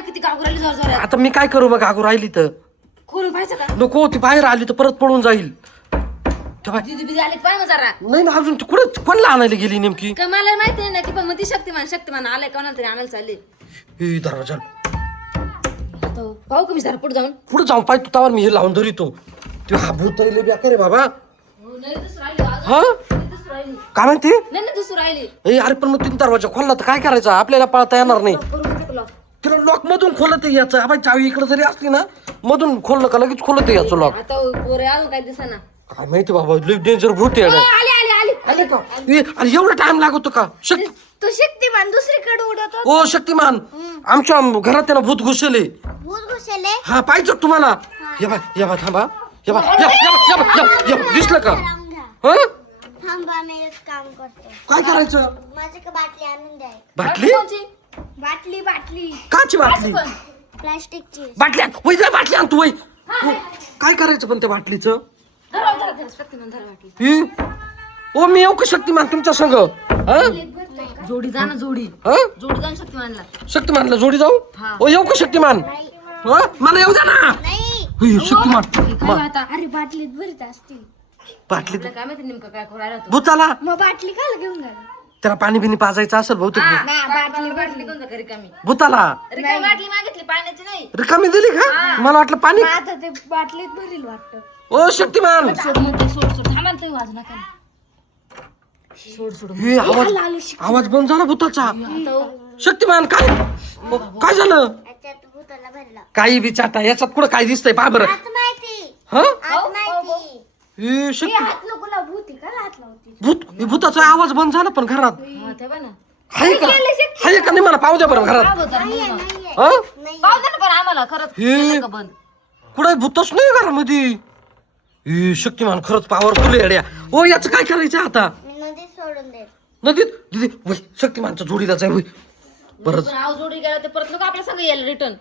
किती घाबरली जोर जोरात. आता मी काय करू मग आगू राहिली तर खोलून पाहायचं का? नको ती बाहेर आली तर परत पळून जाईल तेव्हा दीदी बिदी आली पाय मग जरा. नाही ना अजून कुठं कोणला आणायला गेली नेमकी काय मला माहिती नाही ना की पण मग ती शक्तिमान आलाय कोणाला तरी आणायला चालले. ए, दरवाजा आता पाहू कमी जरा पुढे जाऊन. पुढे जाऊन पाय तू तावर मी हे लावून धरितो ते हा भूत लय बेकार रे बाबा नाही दुसरं राहिली अजून. हा नाही दुसरं राहिली. काय म्हणते नाही दुसरं राहिली. ए अरे पण मग तीन दरवाजा खोलला तर काय करायचं आपल्याला पळता येणार नाही करू का लॉक? तिला लॉक मधून खोलत याचं आपण चावी इकडे जरी असली ना मधून खोललं का लगेच खोलत याचं लॉक आता पोरे अजून काय दिसेना. काय माहिती बाबा लय डेंजर भूत आहे आली आली आली आले का ए, अरे एवढा टाइम लागतो का तो शक्तिमान दुसरीकडे उडत ओ शक्तिमान आमच्या घरात त्याला भूत घुसले भूत घुसले. हा पाहिजे तुम्हाला ये बा थांबा ये बा दिसलं का हा थांबा मी एक काम करतो. काय करायचं माझी का बाटली आणून द्या. बाटली कोणची? बाटली काची बाटली प्लास्टिकची. बाटल्या वय जा बाटली आण तू वय काय करायचं पण त्या बाटलीचं धरा शक्तिमान धरा वाटली. ही? ओ मी येऊ का शक्तिमान तुमच्या संग हा जोडी जा ना जोडी. हा जोडी जा ना शक्तिमानला. शक्तिमानला जोडी जाऊ हा. ओ येऊ का शक्तिमान हा मला येऊ द्या ना नाही. ही, शक्तिमान काय आता अरे बाटलीत भरत असतील. बाटली आपल्याला काय माहिती नेमकं काय करू राहिला तो. भूताला मग बाटली काला घेऊन गेला. त्याला पाणी बिनी पाजायचं असेल बहुतेक बाटली बाटली घेऊन जा रिकामी. भूताला रिकामी बाटली मागितली पाण्याची नाही. रिकामी दिली का मला वाटलं पाणी आता ते बाटलीत भरील वाटतं. ओ शक्तिमान सोड म्हणते सोड थांबा ना तुम्ही वाजू नका ना. सोड हे आवाज बंद झाला भूताचा शक्तिमान काय काय झालं त्याच्यात भूताला भरला. काही विचारता याच्यात कुठं काय दिसतंय पहा बरं आत माहिती. हा आत माहिती. हे शक्ती हात नको लावू. भूती का हात लावती. भूत हे भूताचा आवाज बंद झाला पण घरात हा तेव्हा ना. हाय का हाय का नाही मला पाहू द्या बरं घरात नाहीये. हा नाही. पाहू दे ना पण आम्हाला खरंच हे. केलं का बंद. कुठं भूतच नाही घरामध्ये हे शक्तिमान खरंच पॉवरफुल येड्या ओ याचं काय करायचं आता मी नदीत सोडून दे. नदीत दिदी वय शक्तिमानच्या जोडीला जाय वय बरंच पण आव जोडी गेला ते परत लोक आपल्या संग यायला रिटर्न.